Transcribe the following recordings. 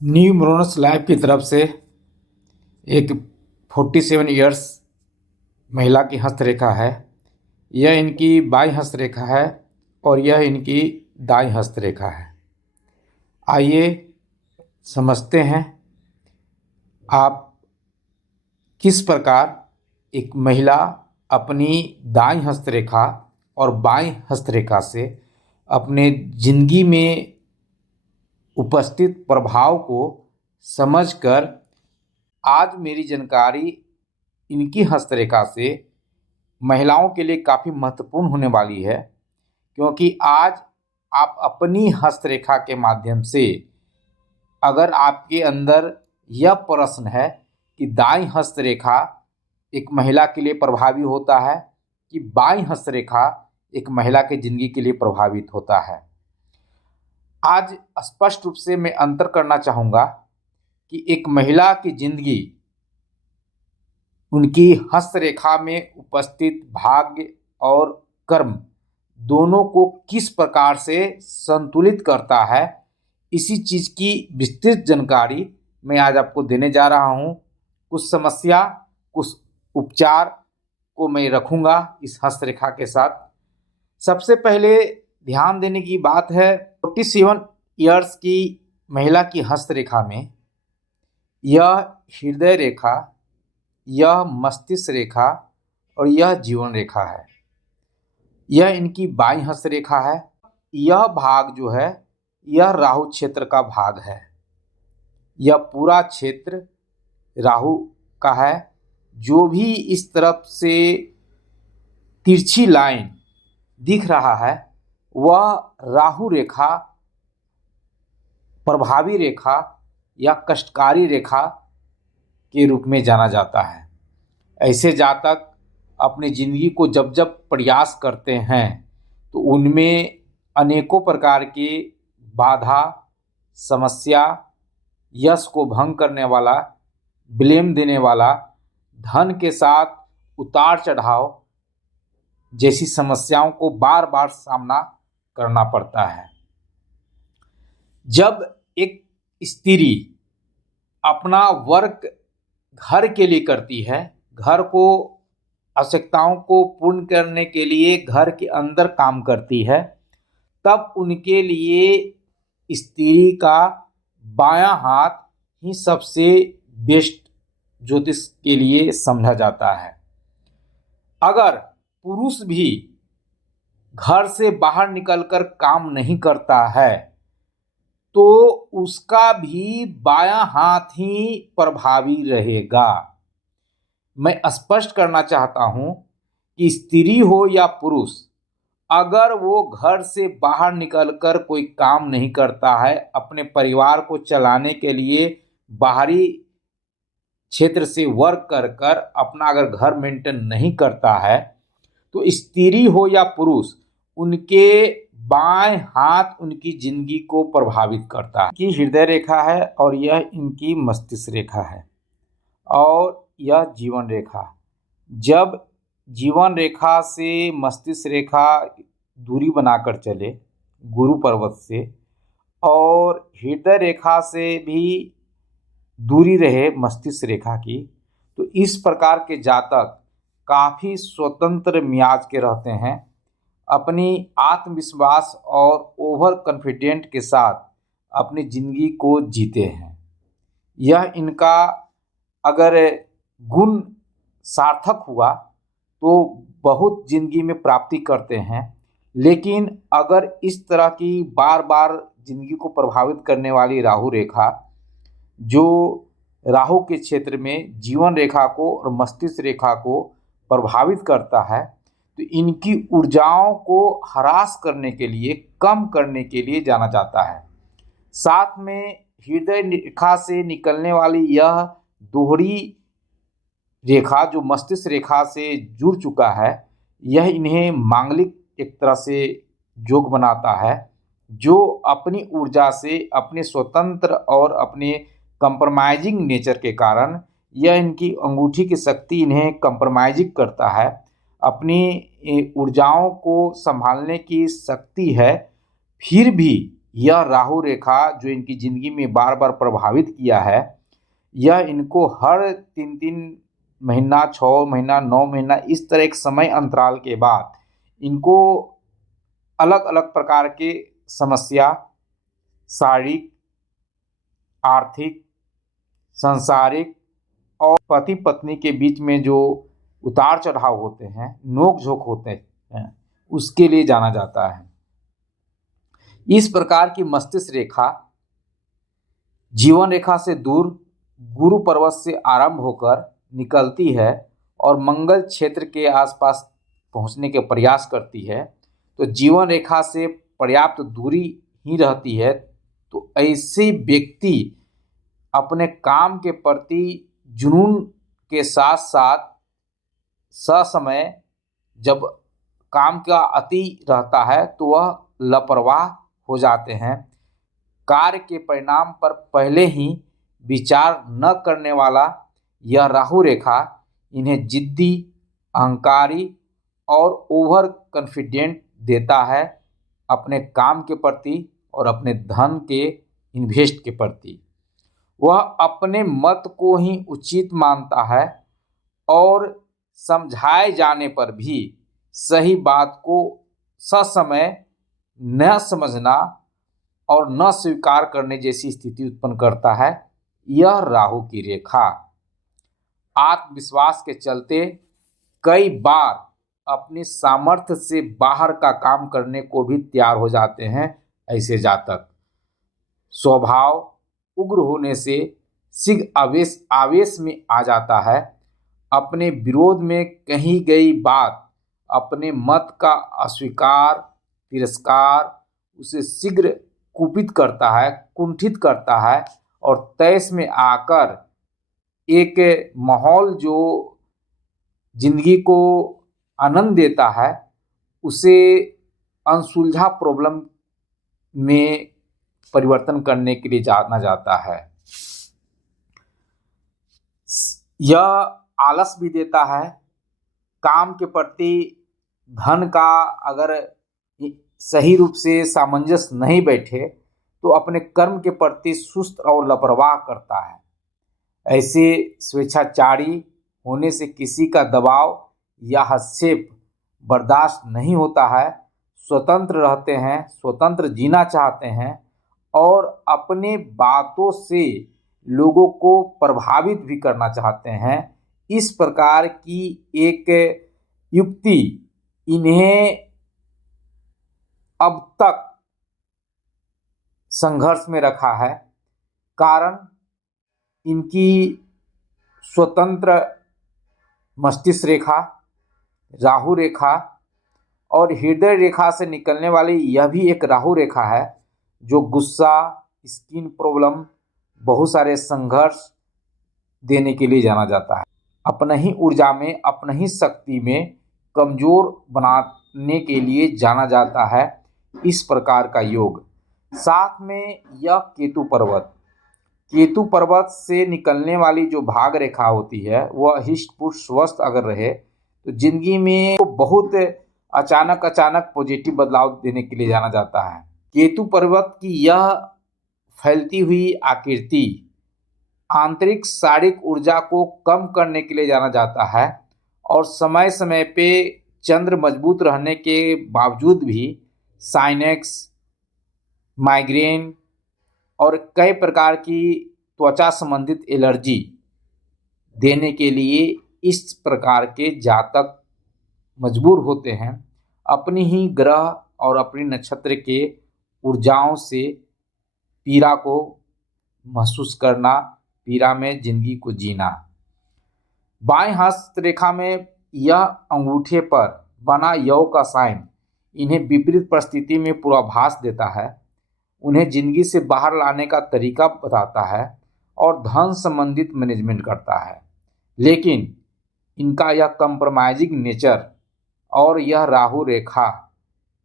न्यूमरोनस life की तरफ से एक 47 ईयर्स महिला की हस्तरेखा है। यह इनकी बाईं हस्तरेखा है और यह इनकी दाईं हस्तरेखा है। आइए समझते हैं आप किस प्रकार एक महिला अपनी दाईं हस्तरेखा और बाईं हस्तरेखा से अपने जिंदगी में उपस्थित प्रभाव को समझकर आज मेरी जानकारी इनकी हस्तरेखा से महिलाओं के लिए काफ़ी महत्वपूर्ण होने वाली है, क्योंकि आज आप अपनी हस्तरेखा के माध्यम से अगर आपके अंदर यह प्रश्न है कि दाईं हस्तरेखा एक महिला के लिए प्रभावी होता है कि बाईं हस्तरेखा एक महिला के जिंदगी के लिए प्रभावित होता है, आज स्पष्ट रूप से मैं अंतर करना चाहूँगा कि एक महिला की जिंदगी उनकी हस्तरेखा में उपस्थित भाग्य और कर्म दोनों को किस प्रकार से संतुलित करता है। इसी चीज़ की विस्तृत जानकारी मैं आज आपको देने जा रहा हूँ। कुछ समस्या, कुछ उपचार को मैं रखूँगा इस हस्तरेखा के साथ। सबसे पहले ध्यान देने की बात है, 47 ईयर्स की महिला की हस्तरेखा में यह हृदय रेखा, यह मस्तिष्क रेखा और यह जीवन रेखा है। यह इनकी बाईं हस्तरेखा है। यह भाग जो है यह राहु क्षेत्र का भाग है। यह पूरा क्षेत्र राहु का है। जो भी इस तरफ से तिरछी लाइन दिख रहा है वह राहु रेखा, प्रभावी रेखा या कष्टकारी रेखा के रूप में जाना जाता है। ऐसे जातक अपनी जिंदगी को जब जब प्रयास करते हैं तो उनमें अनेकों प्रकार की बाधा, समस्या, यश को भंग करने वाला, ब्लेम देने वाला, धन के साथ उतार चढ़ाव जैसी समस्याओं को बार बार सामना करना पड़ता है। जब एक स्त्री अपना वर्क घर के लिए करती है, घर को आवश्यकताओं को पूर्ण करने के लिए घर के अंदर काम करती है, तब उनके लिए स्त्री का बायां हाथ ही सबसे बेस्ट ज्योतिष के लिए समझा जाता है। अगर पुरुष भी घर से बाहर निकलकर काम नहीं करता है तो उसका भी बायां हाथ ही प्रभावी रहेगा। मैं स्पष्ट करना चाहता हूं कि स्त्री हो या पुरुष, अगर वो घर से बाहर निकलकर कोई काम नहीं करता है, अपने परिवार को चलाने के लिए बाहरी क्षेत्र से वर्क कर कर अपना अगर घर मेंटेन नहीं करता है, तो स्त्री हो या पुरुष, उनके बाएं हाथ उनकी जिंदगी को प्रभावित करता है। कि हृदय रेखा है और यह इनकी मस्तिष्क रेखा है और यह जीवन रेखा। जब जीवन रेखा से मस्तिष्क रेखा दूरी बनाकर चले गुरु पर्वत से, और हृदय रेखा से भी दूरी रहे मस्तिष्क रेखा की, तो इस प्रकार के जातक काफ़ी स्वतंत्र मिजाज के रहते हैं, अपनी आत्मविश्वास और ओवर कॉन्फिडेंट के साथ अपनी ज़िंदगी को जीते हैं। यह इनका अगर गुण सार्थक हुआ तो बहुत ज़िंदगी में प्राप्ति करते हैं, लेकिन अगर इस तरह की बार बार ज़िंदगी को प्रभावित करने वाली राहु रेखा, जो राहु के क्षेत्र में जीवन रेखा को और मस्तिष्क रेखा को प्रभावित करता है, तो इनकी ऊर्जाओं को ह्रास करने के लिए, कम करने के लिए जाना जाता है। साथ में हृदय रेखा से निकलने वाली यह दोहरी रेखा जो मस्तिष्क रेखा से जुड़ चुका है, यह इन्हें मांगलिक एक तरह से जोग बनाता है, जो अपनी ऊर्जा से, अपने स्वतंत्र और अपने कंप्रोमाइजिंग नेचर के कारण यह इनकी अंगूठी की शक्ति इन्हें कंप्रोमाइजिंग करता है। अपनी ऊर्जाओं को संभालने की शक्ति है, फिर भी यह राहु रेखा जो इनकी ज़िंदगी में बार बार प्रभावित किया है, यह इनको हर 3-3 महीना, 6 महीना, 9 महीना इस तरह एक समय अंतराल के बाद इनको अलग अलग प्रकार के समस्या, शारीरिक, आर्थिक, सांसारिक और पति पत्नी के बीच में जो उतार चढ़ाव होते हैं, नोक झोंक होते हैं, उसके लिए जाना जाता है। इस प्रकार की मस्तिष्क रेखा जीवन रेखा से दूर गुरु पर्वत से आरंभ होकर निकलती है और मंगल क्षेत्र के आसपास पहुंचने के प्रयास करती है, तो जीवन रेखा से पर्याप्त दूरी ही रहती है। तो ऐसे व्यक्ति अपने काम के प्रति जुनून के साथ साथ ससमय जब काम का अति रहता है तो वह लापरवाह हो जाते हैं। कार्य के परिणाम पर पहले ही विचार न करने वाला यह राहु रेखा इन्हें जिद्दी, अहंकारी और ओवर कॉन्फिडेंट देता है अपने काम के प्रति और अपने धन के इन्वेस्ट के प्रति। वह अपने मत को ही उचित मानता है और समझाए जाने पर भी सही बात को ससमय न समझना और न स्वीकार करने जैसी स्थिति उत्पन्न करता है यह राहु की रेखा। आत्मविश्वास के चलते कई बार अपनी सामर्थ्य से बाहर का काम करने को भी तैयार हो जाते हैं ऐसे जातक। स्वभाव उग्र होने से शीघ्र आवेश में आ जाता है। अपने विरोध में कही गई बात, अपने मत का अस्वीकार, तिरस्कार उसे शीघ्र कुपित करता है, कुंठित करता है और तैश में आकर एक माहौल जो जिंदगी को आनंद देता है उसे अनसुलझा प्रॉब्लम में परिवर्तन करने के लिए जाना जाता है। यह आलस भी देता है। काम के प्रति धन का अगर सही रूप से सामंजस्य नहीं बैठे तो अपने कर्म के प्रति सुस्त और लापरवाह करता है। ऐसे स्वेच्छाचारी होने से किसी का दबाव या हस्तक्षेप बर्दाश्त नहीं होता है। स्वतंत्र रहते हैं, स्वतंत्र जीना चाहते हैं और अपने बातों से लोगों को प्रभावित भी करना चाहते हैं। इस प्रकार की एक युक्ति इन्हें अब तक संघर्ष में रखा है। कारण इनकी स्वतंत्र मस्तिष्क रेखा, राहु रेखा और हृदय रेखा से निकलने वाली यह भी एक राहु रेखा है जो गुस्सा, स्किन प्रॉब्लम, बहुत सारे संघर्ष देने के लिए जाना जाता है। अपने ही ऊर्जा में, अपने ही शक्ति में कमजोर बनाने के लिए जाना जाता है इस प्रकार का योग। साथ में यह केतु पर्वत से निकलने वाली जो भाग रेखा होती है वह हिष्ट पुष्ट स्वस्थ अगर रहे तो जिंदगी में तो बहुत अचानक पॉजिटिव बदलाव देने के लिए जाना जाता है। केतु पर्वत की यह फैलती हुई आकृति आंतरिक शारीरिक ऊर्जा को कम करने के लिए जाना जाता है और समय समय पे चंद्र मजबूत रहने के बावजूद भी साइनेक्स, माइग्रेन और कई प्रकार की त्वचा संबंधित एलर्जी देने के लिए इस प्रकार के जातक मजबूर होते हैं अपनी ही ग्रह और अपनी नक्षत्र के ऊर्जाओं से पीड़ा को महसूस करना, पीड़ा में जिंदगी को जीना। बाएं हस्त रेखा में यह अंगूठे पर बना यौ का साइन इन्हें विपरीत परिस्थिति में पूर्वाभास देता है, उन्हें जिंदगी से बाहर लाने का तरीका बताता है और धन संबंधित मैनेजमेंट करता है। लेकिन इनका यह कंप्रोमाइजिंग नेचर और यह राहु रेखा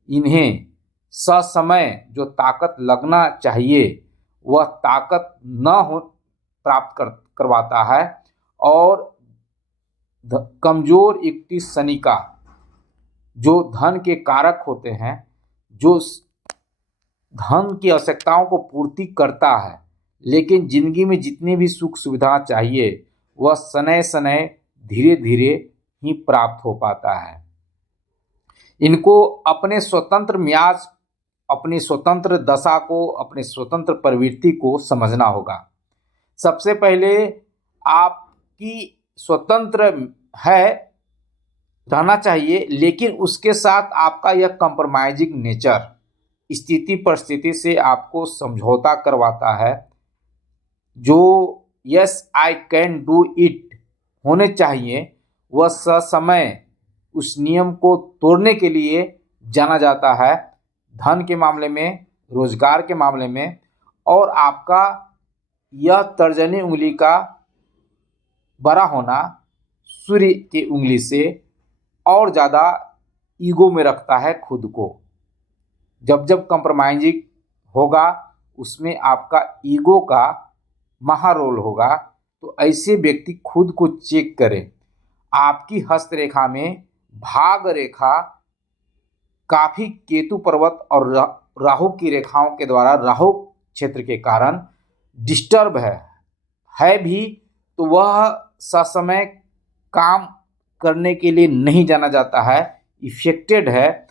इन्हें ससमय जो ताकत लगना चाहिए वह ताकत न हो प्राप्त करवाता है और कमजोर युक्ति शनि का जो धन के कारक होते हैं, जो धन की आवश्यकताओं को पूर्ति करता है, लेकिन जिंदगी में जितनी भी सुख सुविधा चाहिए वह सनय सनय धीरे धीरे ही प्राप्त हो पाता है। इनको अपने स्वतंत्र मियाज, अपनी स्वतंत्र दशा को, अपने स्वतंत्र प्रवृत्ति को समझना होगा। सबसे पहले आपकी स्वतंत्र है रहना चाहिए, लेकिन उसके साथ आपका यह कंप्रोमाइजिंग नेचर स्थिति परिस्थिति से आपको समझौता करवाता है। जो yes I can do it होने चाहिए वह ससमय उस नियम को तोड़ने के लिए जाना जाता है। धन के मामले में, रोजगार के मामले में, और आपका यह तर्जनी उंगली का बड़ा होना सूर्य की उंगली से और ज़्यादा ईगो में रखता है खुद को। जब जब कंप्रोमाइजिंग होगा उसमें आपका ईगो का महा रोल होगा। तो ऐसे व्यक्ति खुद को चेक करें। आपकी हस्तरेखा में भाग रेखा काफ़ी केतु पर्वत और राहु की रेखाओं के द्वारा, राहु क्षेत्र के कारण डिस्टर्ब है भी, तो वह ससमय काम करने के लिए नहीं जाना जाता है, इफेक्टेड है।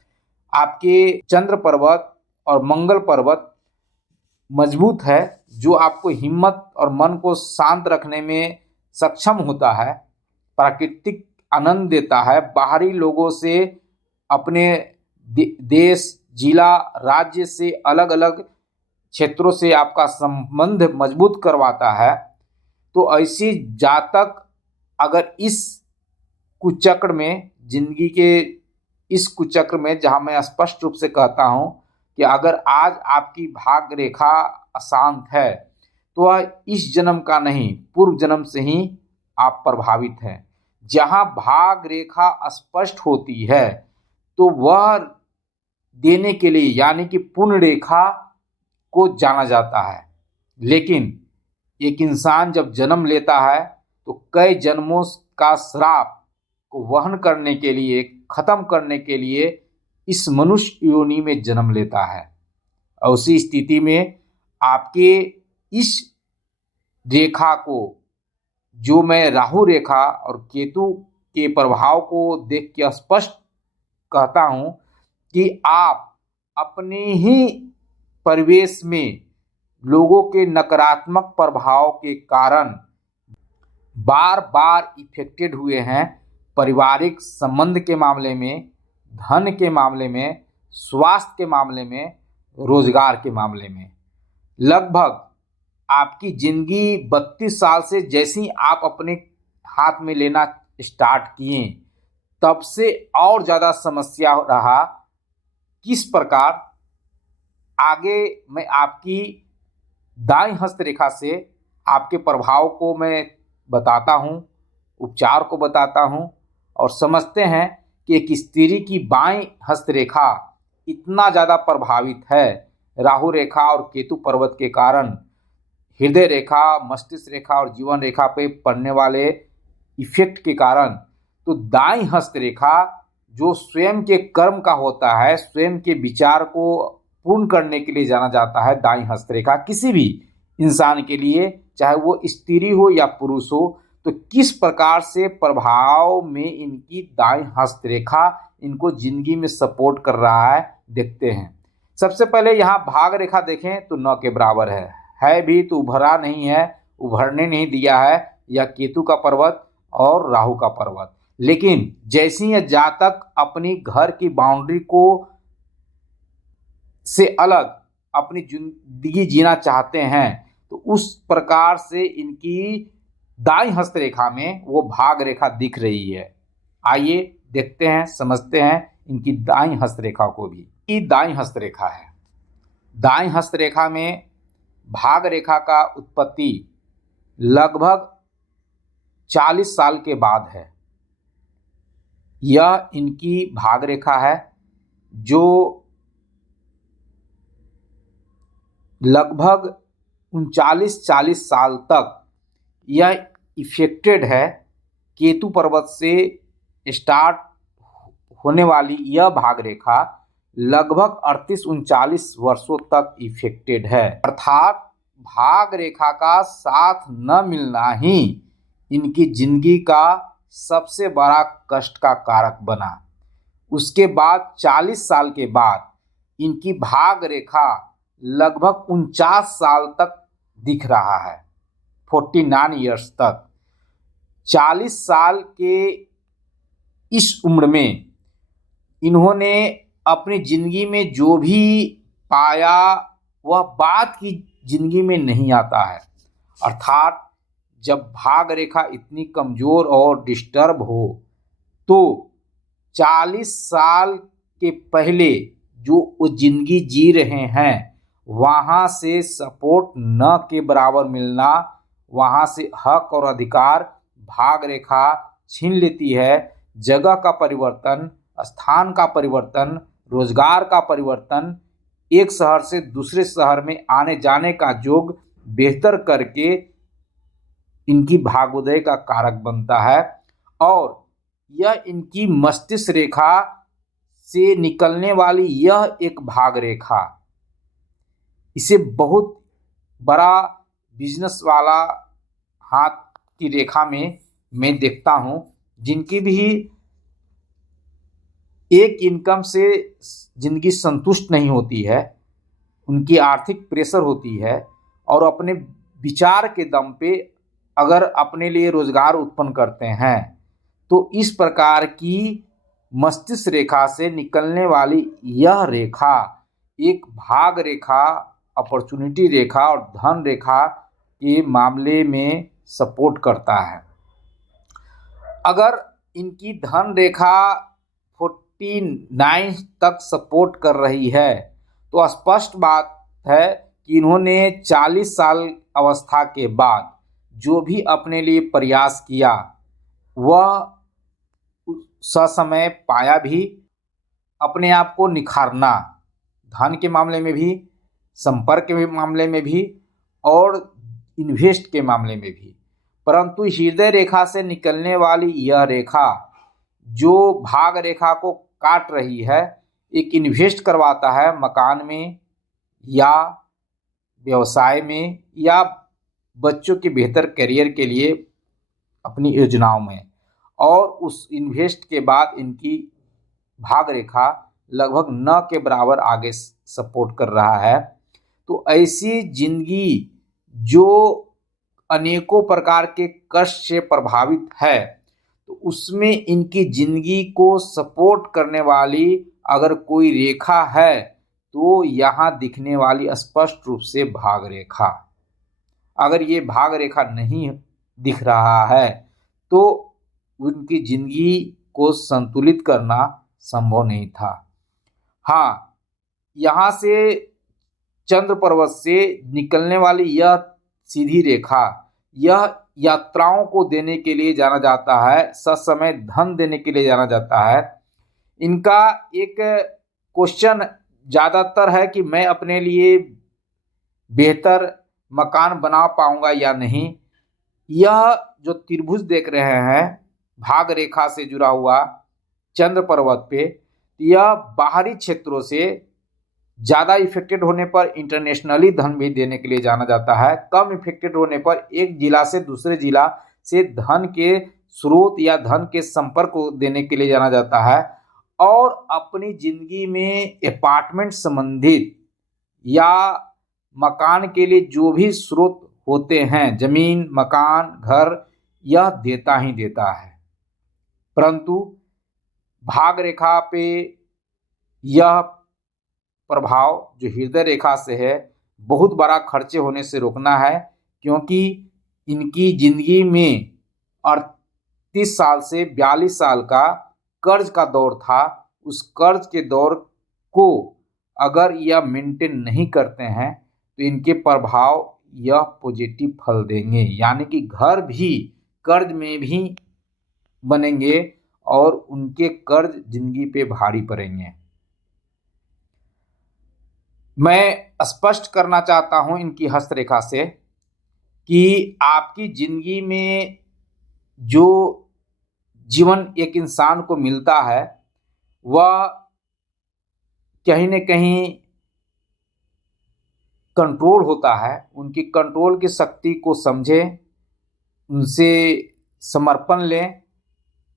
आपके चंद्र पर्वत और मंगल पर्वत मजबूत है, जो आपको हिम्मत और मन को शांत रखने में सक्षम होता है, प्राकृतिक आनंद देता है, बाहरी लोगों से, अपने देश, जिला, राज्य से, अलग अलग क्षेत्रों से आपका संबंध मजबूत करवाता है। तो ऐसी जातक अगर इस कुचक्र में, जिंदगी के इस कुचक्र में, जहां मैं स्पष्ट रूप से कहता हूं कि अगर आज आपकी भाग रेखा अशांत है तो वह इस जन्म का नहीं, पूर्व जन्म से ही आप प्रभावित हैं। जहां भाग रेखा स्पष्ट होती है तो वह देने के लिए, यानी कि पुण्य रेखा को जाना जाता है। लेकिन एक इंसान जब जन्म लेता है तो कई जन्मों का श्राप को वहन करने के लिए, खत्म करने के लिए इस मनुष्य योनि में जन्म लेता है। और उसी स्थिति में आपके इस रेखा को, जो मैं राहु रेखा और केतु के प्रभाव को देख के स्पष्ट कहता हूं कि आप अपने ही परिवेश में लोगों के नकारात्मक प्रभाव के कारण बार बार इफेक्टेड हुए हैं। पारिवारिक संबंध के मामले में, धन के मामले में, स्वास्थ्य के मामले में, रोजगार के मामले में। लगभग आपकी जिंदगी 32 साल से जैसे ही आप अपने हाथ में लेना स्टार्ट किए तब से और ज़्यादा समस्या रहा। किस प्रकार? आगे मैं आपकी दाईं हस्तरेखा से आपके प्रभाव को मैं बताता हूँ, उपचार को बताता हूँ, और समझते हैं कि एक स्त्री की बाईं हस्तरेखा इतना ज़्यादा प्रभावित है राहु रेखा और केतु पर्वत के कारण। हृदय रेखा, मस्तिष्क रेखा और जीवन रेखा पे पड़ने वाले इफेक्ट के कारण। तो दाईं हस्तरेखा जो स्वयं के कर्म का होता है, स्वयं के विचार को पूर्ण करने के लिए जाना जाता है। दाईं हस्तरेखा किसी भी इंसान के लिए, चाहे वो स्त्री हो या पुरुष हो, तो किस प्रकार से प्रभाव में इनकी दाईं हस्तरेखा इनको जिंदगी में सपोर्ट कर रहा है, देखते हैं। सबसे पहले यहाँ भाग रेखा देखें तो 9 के बराबर है भी तो उभरा नहीं है, उभरने नहीं दिया है, या केतु का पर्वत और राहु का पर्वत। लेकिन जैसे ही जातक अपनी घर की बाउंड्री को से अलग अपनी जिंदगी जीना चाहते हैं तो उस प्रकार से इनकी दाईं हस्तरेखा में वो भाग रेखा दिख रही है। आइए देखते हैं, समझते हैं इनकी दाईं हस्तरेखा को भी। ये दाईं हस्तरेखा है। दाईं हस्तरेखा में भाग रेखा का उत्पत्ति लगभग 40 साल के बाद है। यह इनकी भाग रेखा है जो लगभग 39-40 साल तक यह इफेक्टेड है। केतु पर्वत से स्टार्ट होने वाली यह भाग रेखा लगभग 38-39 वर्षों तक इफेक्टेड है। अर्थात भाग रेखा का साथ न मिलना ही इनकी जिंदगी का सबसे बड़ा कष्ट का कारक बना। उसके बाद 40 साल के बाद इनकी भाग रेखा लगभग 49 साल तक दिख रहा है, 49 ईयर्स तक। 40 साल के इस उम्र में इन्होंने अपनी जिंदगी में जो भी पाया वह बात की जिंदगी में नहीं आता है। अर्थात जब भाग रेखा इतनी कमजोर और डिस्टर्ब हो तो 40 साल के पहले जो वो जिंदगी जी रहे हैं वहाँ से सपोर्ट न के बराबर मिलना, वहाँ से हक और अधिकार भाग रेखा छीन लेती है। जगह का परिवर्तन, स्थान का परिवर्तन, रोजगार का परिवर्तन, एक शहर से दूसरे शहर में आने जाने का योग बेहतर करके इनकी भाग्योदय का कारक बनता है। और यह इनकी मस्तिष्क रेखा से निकलने वाली यह एक भाग रेखा इसे बहुत बड़ा बिजनेस वाला हाथ की रेखा में मैं देखता हूँ, जिनकी भी एक इनकम से जिंदगी संतुष्ट नहीं होती है, उनकी आर्थिक प्रेशर होती है और अपने विचार के दम पे अगर अपने लिए रोजगार उत्पन्न करते हैं तो इस प्रकार की मस्तिष्क रेखा से निकलने वाली यह रेखा एक भाग रेखा, अपॉर्चुनिटी रेखा और धन रेखा के मामले में सपोर्ट करता है। अगर इनकी धन रेखा 49 तक सपोर्ट कर रही है तो स्पष्ट बात है कि इन्होंने 40 साल अवस्था के बाद जो भी अपने लिए प्रयास किया वह ससमय पाया भी। अपने आप को निखारना, धन के मामले में भी, संपर्क के मामले में भी और इन्वेस्ट के मामले में भी। परंतु हृदय रेखा से निकलने वाली यह रेखा जो भाग रेखा को काट रही है, एक इन्वेस्ट करवाता है मकान में या व्यवसाय में या बच्चों के बेहतर करियर के लिए अपनी योजनाओं में, और उस इन्वेस्ट के बाद इनकी भाग रेखा लगभग न के बराबर आगे सपोर्ट कर रहा है। तो ऐसी जिंदगी जो अनेकों प्रकार के कष्ट से प्रभावित है तो उसमें इनकी जिंदगी को सपोर्ट करने वाली अगर कोई रेखा है तो यहाँ दिखने वाली स्पष्ट रूप से भाग रेखा। अगर ये भाग रेखा नहीं दिख रहा है तो उनकी जिंदगी को संतुलित करना संभव नहीं था। हाँ, यहाँ से चंद्र पर्वत से निकलने वाली यह सीधी रेखा यह यात्राओं को देने के लिए जाना जाता है, ससमय धन देने के लिए जाना जाता है। इनका एक क्वेश्चन ज़्यादातर है कि मैं अपने लिए बेहतर मकान बना पाऊंगा या नहीं। यह जो त्रिभुज देख रहे हैं भाग रेखा से जुड़ा हुआ चंद्र पर्वत पे, यह बाहरी क्षेत्रों से ज़्यादा इफेक्टेड होने पर इंटरनेशनली धन भी देने के लिए जाना जाता है, कम इफेक्टेड होने पर एक जिला से दूसरे जिला से धन के स्रोत या धन के संपर्क को देने के लिए जाना जाता है। और अपनी जिंदगी में अपार्टमेंट संबंधित या मकान के लिए जो भी स्रोत होते हैं, जमीन, मकान, घर, यह देता ही देता है। परंतु भाग रेखा पे यह प्रभाव जो हृदय रेखा से है बहुत बड़ा खर्चे होने से रोकना है, क्योंकि इनकी जिंदगी में 38 साल से 42 साल का कर्ज का दौर था। उस कर्ज के दौर को अगर यह मेंटेन नहीं करते हैं तो इनके प्रभाव यह पॉजिटिव फल देंगे, यानी कि घर भी कर्ज में भी बनेंगे और उनके कर्ज जिंदगी पे भारी पड़ेंगे। मैं स्पष्ट करना चाहता हूं इनकी हस्तरेखा से कि आपकी जिंदगी में जो जीवन एक इंसान को मिलता है वह कहीं न कहीं कंट्रोल होता है, उनकी कंट्रोल की शक्ति को समझें, उनसे समर्पण लें,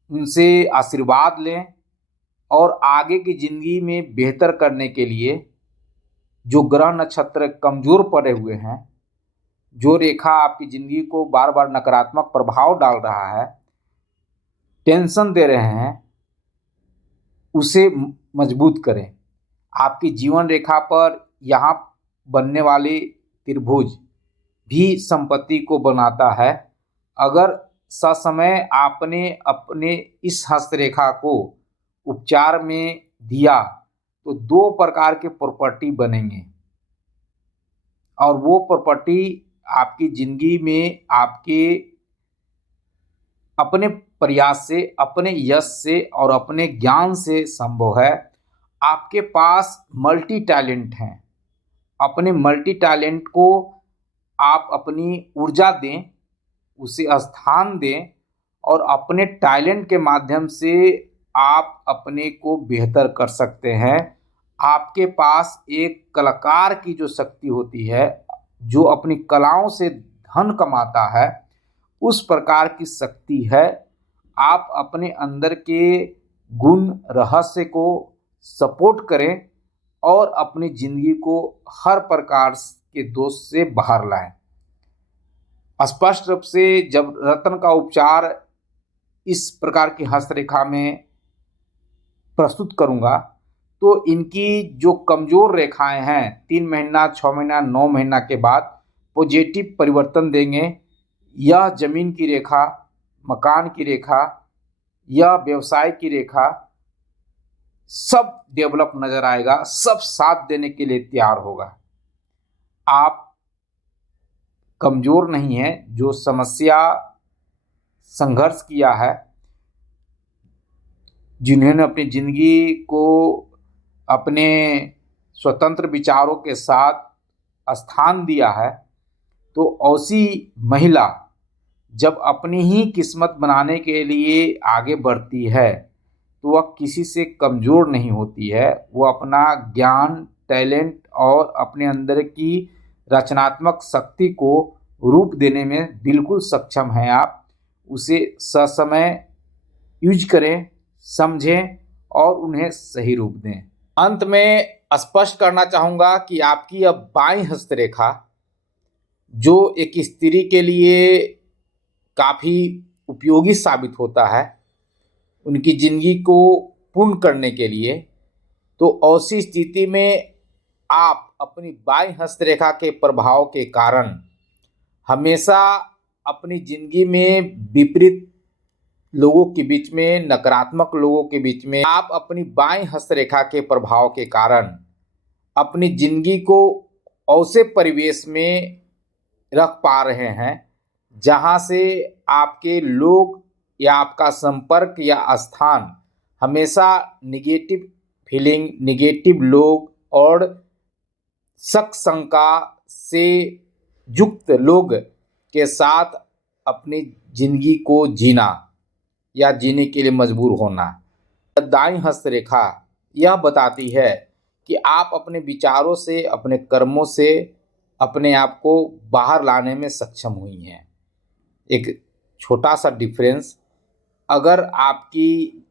उनसे आशीर्वाद लें और आगे की ज़िंदगी में बेहतर करने के लिए जो ग्रह नक्षत्र कमज़ोर पड़े हुए हैं, जो रेखा आपकी ज़िंदगी को बार-बार नकारात्मक प्रभाव डाल रहा है, टेंशन दे रहे हैं, उसे मजबूत करें। आपकी जीवन रेखा पर यहाँ बनने वाली त्रिभुज भी संपत्ति को बनाता है। अगर ससमय आपने अपने इस हस्तरेखा को उपचार में दिया तो 2 प्रकार के प्रॉपर्टी बनेंगे और वो प्रॉपर्टी आपकी ज़िंदगी में आपके अपने प्रयास से, अपने यश से और अपने ज्ञान से संभव है। आपके पास मल्टी टैलेंट हैं। अपने मल्टी टैलेंट को आप अपनी ऊर्जा दें, उसे स्थान दें और अपने टैलेंट के माध्यम से आप अपने को बेहतर कर सकते हैं। आपके पास एक कलाकार की जो शक्ति होती है, जो अपनी कलाओं से धन कमाता है, उस प्रकार की शक्ति है। आप अपने अंदर के गुण रहस्य को सपोर्ट करें और अपनी ज़िंदगी को हर प्रकार के दोष से बाहर लाएं। स्पष्ट रूप से जब रत्न का उपचार इस प्रकार की हस्तरेखा में प्रस्तुत करूंगा तो इनकी जो कमज़ोर रेखाएं हैं 3 महीना, 6 महीना, 9 महीना के बाद पॉजिटिव परिवर्तन देंगे। यह जमीन की रेखा, मकान की रेखा, यह व्यवसाय की रेखा सब डेवलप नजर आएगा, सब साथ देने के लिए तैयार होगा। आप कमज़ोर नहीं हैं। जो समस्या संघर्ष किया है, जिन्होंने अपनी ज़िंदगी को अपने स्वतंत्र विचारों के साथ स्थान दिया है, तो ऐसी महिला जब अपनी ही किस्मत बनाने के लिए आगे बढ़ती है तो वह किसी से कमज़ोर नहीं होती है। वो अपना ज्ञान, टैलेंट और अपने अंदर की रचनात्मक शक्ति को रूप देने में बिल्कुल सक्षम हैं। आप उसे ससमय यूज करें, समझें और उन्हें सही रूप दें। अंत में स्पष्ट करना चाहूँगा कि आपकी अब बाईं हस्तरेखा जो एक स्त्री के लिए काफ़ी उपयोगी साबित होता है उनकी ज़िंदगी को पूर्ण करने के लिए, तो ऐसी स्थिति में आप अपनी बाईं हस्तरेखा के प्रभाव के कारण हमेशा अपनी ज़िंदगी में विपरीत लोगों के बीच में, नकारात्मक लोगों के बीच में, आप अपनी बाईं हस्तरेखा के प्रभाव के कारण अपनी ज़िंदगी को ऐसे परिवेश में रख पा रहे हैं जहां से आपके लोग या आपका संपर्क या स्थान हमेशा निगेटिव फीलिंग, निगेटिव लोग और शक शंका से युक्त लोग के साथ अपनी ज़िंदगी को जीना या जीने के लिए मजबूर होना। दाईं हस्तरेखा यह बताती है कि आप अपने विचारों से, अपने कर्मों से अपने आप को बाहर लाने में सक्षम हुई हैं। एक छोटा सा डिफरेंस, अगर आपकी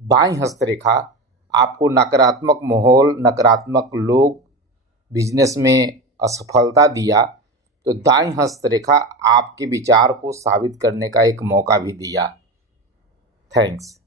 बाईं हस्तरेखा आपको नकारात्मक माहौल, नकारात्मक लोग, बिजनेस में असफलता दिया, तो दाईं हस्तरेखा आपके विचार को साबित करने का एक मौका भी दिया। थैंक्स।